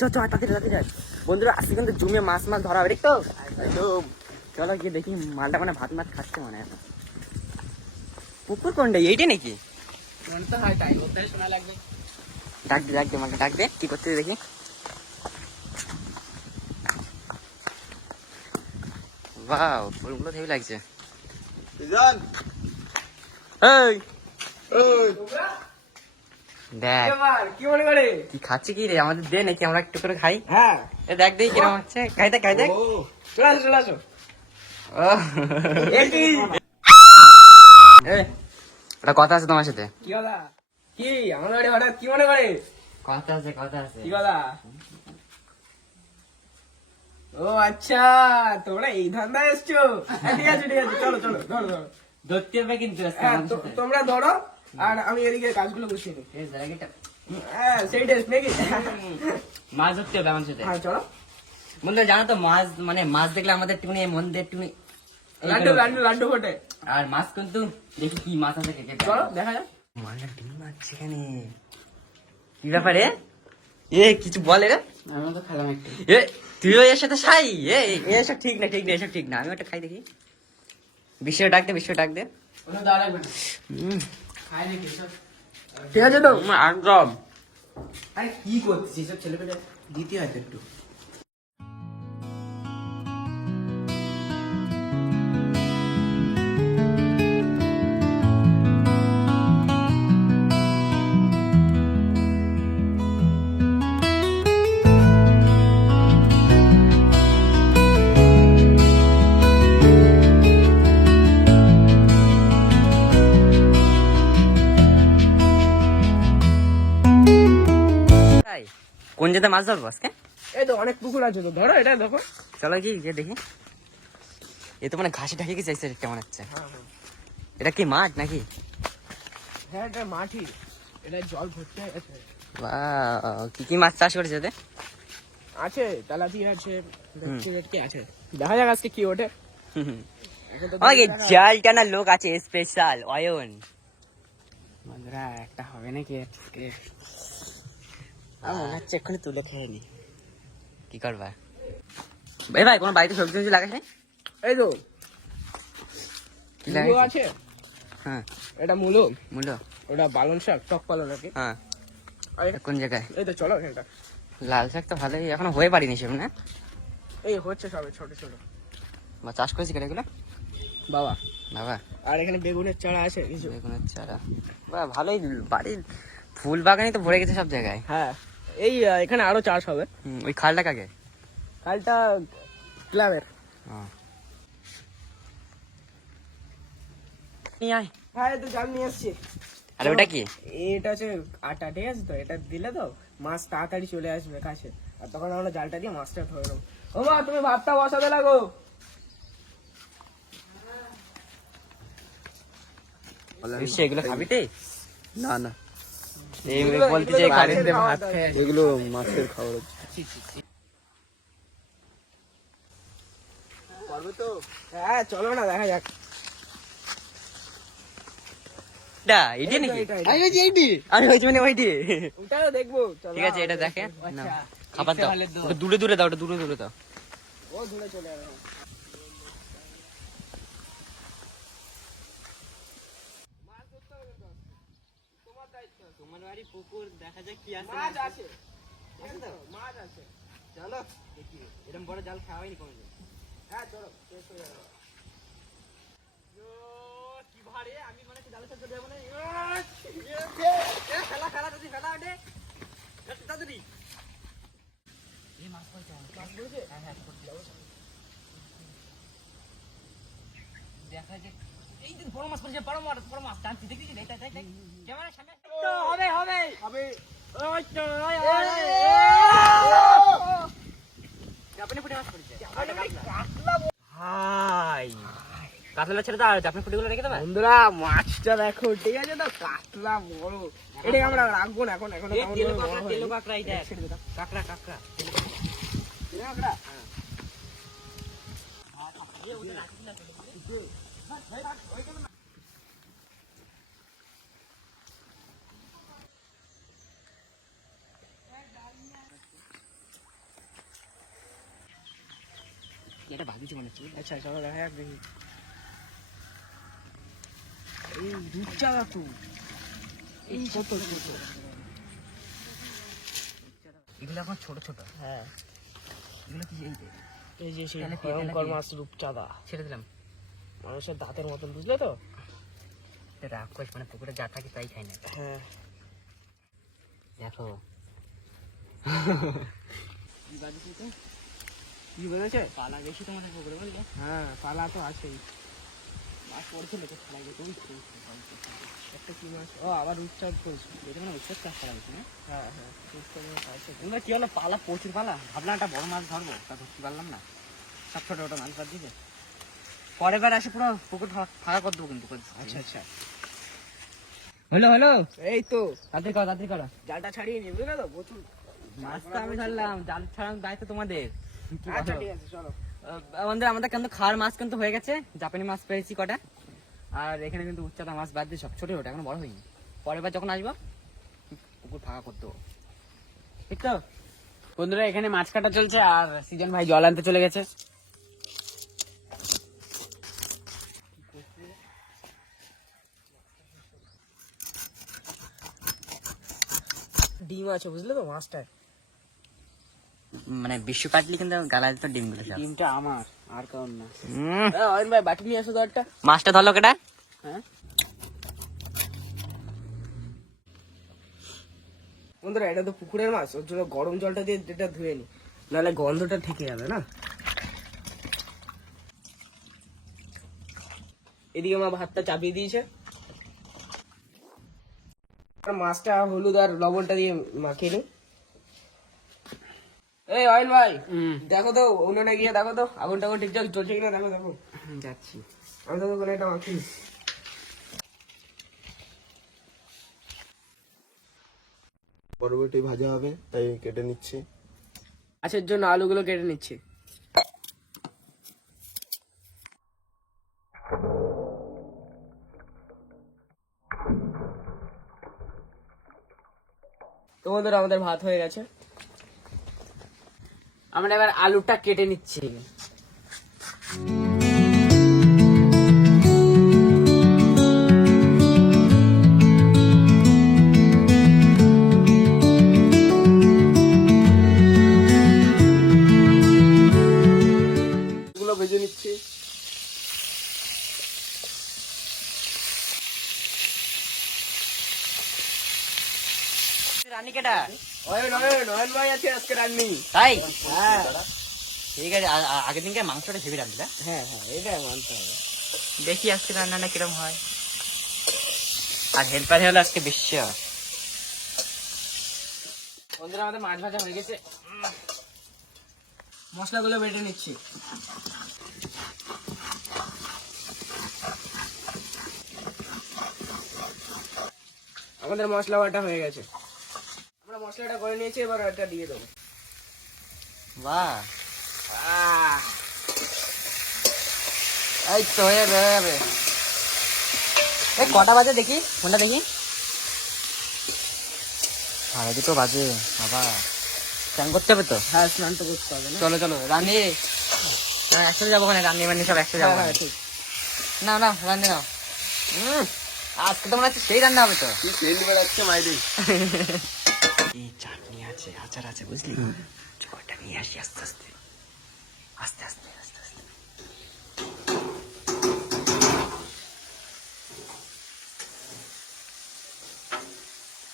চ চ তাড়াতাড়ি তাড়াতাড়ি যাই বন্ধুরা আজকে কিন্তু জমে মাছ মাছ ধরা হবে তো? একদম চলো গিয়ে দেখি মালটা মানে ভাত মাছ খাচ্ছে মানে এখন। পুকুর কোনটা এইটা নাকি? হয় ডাক দে ডাক দে মালটা ডাক দে কি করতে দেখি। বাও ফুলগুলো হেভি লাগছে। বিজন এই! দেখ। কি মনে করে কি খাচ্ছি কি রে? আমাদের দে নাকি আমরা একটু করে খাই। হ্যাঁ। এ দেখ দেখি কিরম হচ্ছে। খাই দেখ খাই দেখ। ও চলে আসো চলে আসো। এ কথা আছে তোমার সাথে। কি কথা? কি? আমার বাড়ি হঠাৎ কি মনে করে? কথা আছে কথা আছে। কি কথা? ও আচ্ছা তোমরা এই ধান্দা এসছো। ঠিক আছে ঠিক আছে চলো চলো ধরো ধরো। ধরতে হবে কিন্তু হ্যাঁ তোমরা ধরো। আর আমি এদিকে কাজগুলো গুছিয়ে নিই। হ্যাঁ নাকি মাছ ধরতে হবে আমার সাথে। হ্যাঁ চলো। বন্ধু জানো তো মাছ মানে মাছ দেখলে আমাদের একটুখানি মন একটুখানি লাড্ডু লাড্ডু লাড্ডু ফোটে। আর মাছ কিন্তু দেখি কি মাছ আছে কে কে চলো দেখা যাক। মালটা ডিম মাছ এখানে। কি ব্যাপারে এ কিছু বলে রে। আমি তো খেলাম একটু। এ তুইও এর সাথে সাই? এ এসব ঠিক না ঠিক না এসব ঠিক না। আমি ওটা খাই দেখি। বিশ্ব ডাক দে বিশ্ব ডাক দে। ঠিক আছে তো। একদম আরে কি করছিস? এসব ছেলে পেলে দিতে হয়তো একটু। কোন যেতে মাছ ধরবো আজকে? এই তো অনেক পুকুর আছে তো ধরো এটা দেখো। চলো কি গিয়ে দেখি। এ তো মানে ঘাসে ঢাকি চাইছে কেমন হচ্ছে? এটা কি মাছ নাকি? হ্যাঁ এটা এটা জল ভর্তি হয়ে গেছে কি কি মাছ চাষ করেছে ওতে আছে তালাপি আছে আছে। দেখা যাক আজকে কি ওঠে। যাক। জাল টানার লোক আছে স্পেশাল অয়ন। একটা হবে নাকি আজকে? আমার মনে হচ্ছে এক্ষুনি তুলে খেয়ে নি। কি করবা? ভাই ভাই কোনো বাড়িতে সবজি লাগাস নাই এই তো। কি মূলো আছে? হ্যাঁ। এটা মূলো? মূলো। ওটা পালন শাক টক পালন হ্যাঁ। আর কোন জায়গায়? এই তো চলো এখানটা। লাল শাক তো ভালোই এখনও হয়ে পারিনি সব না? এই হচ্ছে সবে ছোট ছোট। বা চাষ করেছি কেটে এগুলো? বাবা। বাবা। আর এখানে বেগুনের চারা আছে কিছু। বেগুনের চারা। বা ভালোই বাড়ির ফুল বাগানই তো ভরে গেছে সব জায়গায়। হ্যাঁ। এই এখানে আরও চাষ হবে। ওই খালটা কাকে? কালটা ক্লাবের। হ্যাঁ তো জাল নিয়ে এসছি আর ওটা কি? এটা হচ্ছে আটা ঠিক আছে তো? এটা দিলে তো মাছ তাড়াতাড়ি চলে আসবে কাছে আর তখন আমরা জালটা দিয়ে মাছটা ধরে নেব। ও মা তুমি ভাতটা বসাতে লাগো না না। বলতে চাই তো ভাত খায়। এগুলো মাছের খাবার পারবে তো? হ্যাঁ চলো না দেখা যাক। এটা এটা নাকি? এটা, এটা। আরে আরে ওই মানে ওইটি। ওটাও দেখব চলো। ঠিক আছে এটা দেখে আচ্ছা। না খাবার দাও। দূরে দূরে দাও ওটা দূরে দূরে দাও। ও দূরে চলে যাবে তোমার বাড়ি পুকুর দেখা যাক কি মাছ আছে। আছে। তো? মাছ আছে। চলো দেখি এরকম বড় জাল খাওয়া হয়নি কোনোদিন। হ্যাঁ চলো শেষ হয়ে যাবে কি ভারে আমি মানে জালে চাষ করে মানে খেলা খেলা যদি খেলা ওঠে তাড়াতাড়ি দেখা যাক। এই দিন বড় মাছ পড়েছে বড় মাছ বড় মাছ টানছি। দেখি দেখ দেখ। দেখ ক্যামেরার সামনে। তো হবে হবে হবে ওই তো ওই জাপানি পুটি মাছ পড়েছে হাই কাতলা ছেড়ে দাও জাপানি পুটিগুলো রেখে দেবে বন্ধুরা মাছটা দেখো ঠিক আছে তো কাতলা বড় এটাকে আমরা রাখব না এখন এখন এই কেমন তেলো করে বড় কাঁকড়া হয়নি। তেলো কাঁকড়া এই দেখ ছেড়ে দে দাও। কাঁকড়া কাঁকড়া তেলো কাঁকড়া? এটা মনে হচ্ছে আচ্ছা চলো দেখা যাক দেখি। এই রূপচাঁদা তো। এই ছোট ছোট। এগুলো এখন ছোট ছোট। হ্যাঁ। এগুলো কি এই যে? এই যে সেই ভয়ঙ্কর মাছ রূপচাঁদা ছেড়ে দিলাম। মানুষের দাঁতের মতন বুঝলে তো? রাক্ষস মানে পুকুরে যা থাকে তাই খাই না হ্যাঁ। দেখো। কি তো বলেছে? পালা বেশি তোমাদের পুকুরে বললে হ্যাঁ পালা তো আছেই। মাছ পড়ছিল তো দিয়ে তুলছি একটা কি মাছ? ও আবার তো এটা মানে উচ্ছেদ চাষ করা হয়েছে না? হ্যাঁ হ্যাঁ আছে তোমরা কি হলো? পালা প্রচুর পালা। ভাবলাম একটা বড় মাছ ধরবো তা ধরতে পারলাম না। সব ছোট ছোট মাছ বাদ পরের বার আসে পুরো পুকুর ফাঁকা করে দেবো কিন্তু আচ্ছা আচ্ছা। হলো হলো। এই তো। তাড়াতাড়ি করো তাড়াতাড়ি করো। জালটা ছাড়িয়ে নিয়ে বুঝলে তো? প্রচুর। মাছ তো আমি ধরলাম জাল ছাড়ানোর দায়িত্ব তোমাদের। আচ্ছা ঠিক আছে চলো। আমাদের আমাদের কিন্তু খাওয়ার মাছ কিন্তু হয়ে গেছে। জাপানি মাছ পেয়েছি কটা। আর এখানে কিন্তু উচ্চতা মাছ বাদ দিয়ে সব ছোট ছোট এখন বড় হয়নি। পরের বার যখন আসব পুকুর ফাঁকা করতে ঠিক তো? বন্ধুরা এখানে মাছ কাটা চলছে আর সিজন ভাই জল আনতে চলে গেছে। ডিম আছে বুঝলে তো মাছটায়। মানে বিশ্ব কাটলি কিন্তু গালায় তো ডিমগুলো ডিমটা আমার আর কারণ না। অয়ন ভাই বাটি নিয়ে আসো একটা মাছটা ধরলো কেটা? হ্যাঁ। বন্ধুরা এটা তো পুকুরের মাছ ওর জন্য গরম জলটা দিয়ে এটা ধুয়ে নি। নাহলে গন্ধটা থেকে যাবে না? এদিকে মা ভাতটা চাপিয়ে দিয়েছে। মাছটা হলুদ আর লবণটা দিয়ে মাখিয়ে নি। এই অয়ন ভাই দেখো তো উনুনে গিয়ে দেখো তো আগুন টাগুন ঠিকঠাক চলছে কিনা দেখো দেখো। যাচ্ছি। আমি তো কোনো একটা মাখি। বরবটি ভাজা হবে তাই কেটে নিচ্ছি। মাছের জন্য আলুগুলো কেটে নিচ্ছি। তো বন্ধুরা আমাদের ভাত হয়ে গেছে। আমরা এবার আলুটা কেটে নিচ্ছি। তাই? হ্যাঁ। ঠিক আছে আগের দিনকে মাংসটা হেভি রাখবে হ্যাঁ হ্যাঁ এটাই মানতে হবে। দেখি আজকে রান্নাটা কিরম হয়। আর হেল্পার হলে আজকে বেশি হয়। বন্ধুরা আমাদের মাছ ভাজা হয়ে গেছে। মশলাগুলো বেটে নিচ্ছি। আমাদের মশলা বাটা হয়ে গেছে। আমরা মশলাটা করে নিয়েছি এবার এটা দিয়ে দেবো। বাহ এই তো হয়ে যাবে এই কটা বাজে দেখি ফোনটা দেখি সাড়ে দুটো বাজে বাবা স্নান করতে হবে তো হ্যাঁ স্নান তো করতে হবে চলো চলো রানি। একসাথে যাব ওখানে রান্নি বান্নি সব একসাথে যাব। না না রান্নি নাও আজকে তো মনে হচ্ছে সেই রান্না হবে তো। এই চাটনি আছে আচার আছে বুঝলি? নিয়ে আসি আস্তে আস্তে আস্তে আস্তে আস্তে আস্তে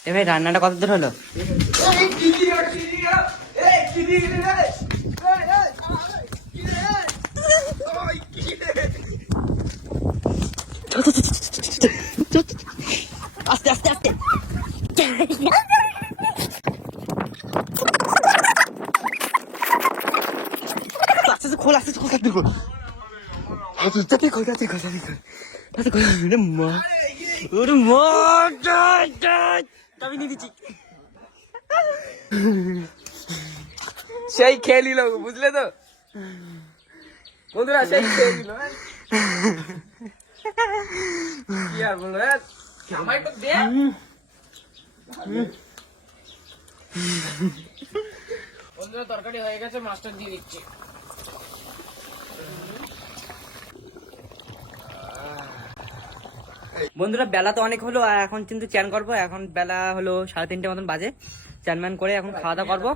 এ ভাই রান্নাটা কত দূর হলো আস্তে আস্তে খোল আস্তে খোল আস্তে খোল ওরে মা ওরে মা যাই যাই আমি নিয়ে দিচ্ছি সেই খেয়ে বুঝলে তো বন্ধুরা সেই খেয়ে নিল হ্যাঁ। কি আর বলব? একটু দে বন্ধুরা তরকারি হয়ে গেছে মাছটা দিয়ে দিচ্ছি বন্ধুরা, বেলা তো অনেক হলো, আর এখন কিন্তু চ্যান করব। এখন বেলা হলো সাড়ে তিনটে মতন বাজে। চ্যান ম্যান করে এখন খাওয়া দাওয়া করব।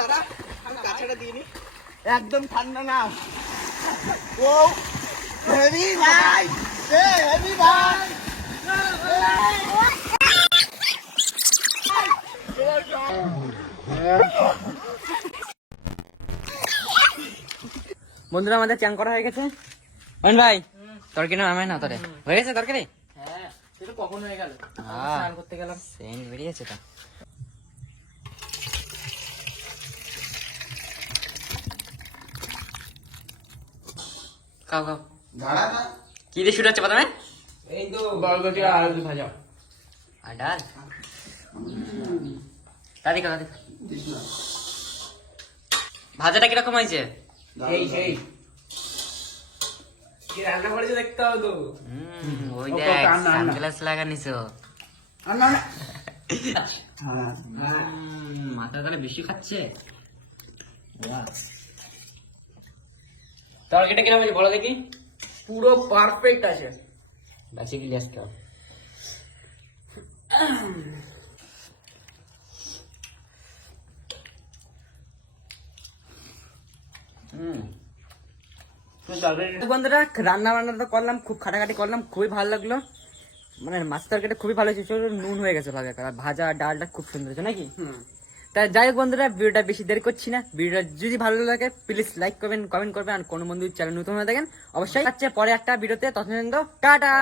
দাদা, আমি কাছেটা দিয়ে নি একদম ঠান্ডা না। ও হেভি ভাই এ হেভি ভাই। বন্ধুরা আমাদের চ্যান করা হয়ে গেছে। অয়ন ভাই তরকারি নামে না তোরে। হয়ে গেছে তরকারি? হ্যাঁ সেটা কখন হয়ে গেল। স্নান করতে গেলাম। সেন্ট বেরিয়েছে তো। খাও খাও। না কি দিয়ে শুরু হচ্ছে প্রথমে? এই তো বরবটি আর আলু ভাজা। আর ডাল? ভাজাটা কীরকম হয়েছে? সেই সেই। কি রান্না করেছে দেখতে হবে তো? হুম, ওই দেখ কাকা, আন্না, আন্না। সানগ্লাস লাগানিছো না না মাথা তাহলে বেশি খাচ্ছে? তরকারিটা কীরকম হয়েছে বলো দেখি। পুরো পারফেক্ট আছে। বাসি গিলাস খাও বন্ধুরা রান্না বান্না তো করলাম খুব খাটাখাটি করলাম খুবই ভালো লাগল। মানে মাছ তরকারিটা খুবই ভালো হয়েছে নুন হয়ে গেছে ভাজা ডালটা খুব সুন্দর হয়েছে নাকি? তা যাই হোক বন্ধুরা, ভিডিওটা বেশি দেরি করছি না। ভিডিওটা যদি ভালো লাগে প্লিজ লাইক করবেন কমেন্ট করবেন। আর কোনো বন্ধু চ্যানেল নতুন হয়ে থাকেন, অবশ্যই পরে একটা ভিডিওতে। তখন টাটা।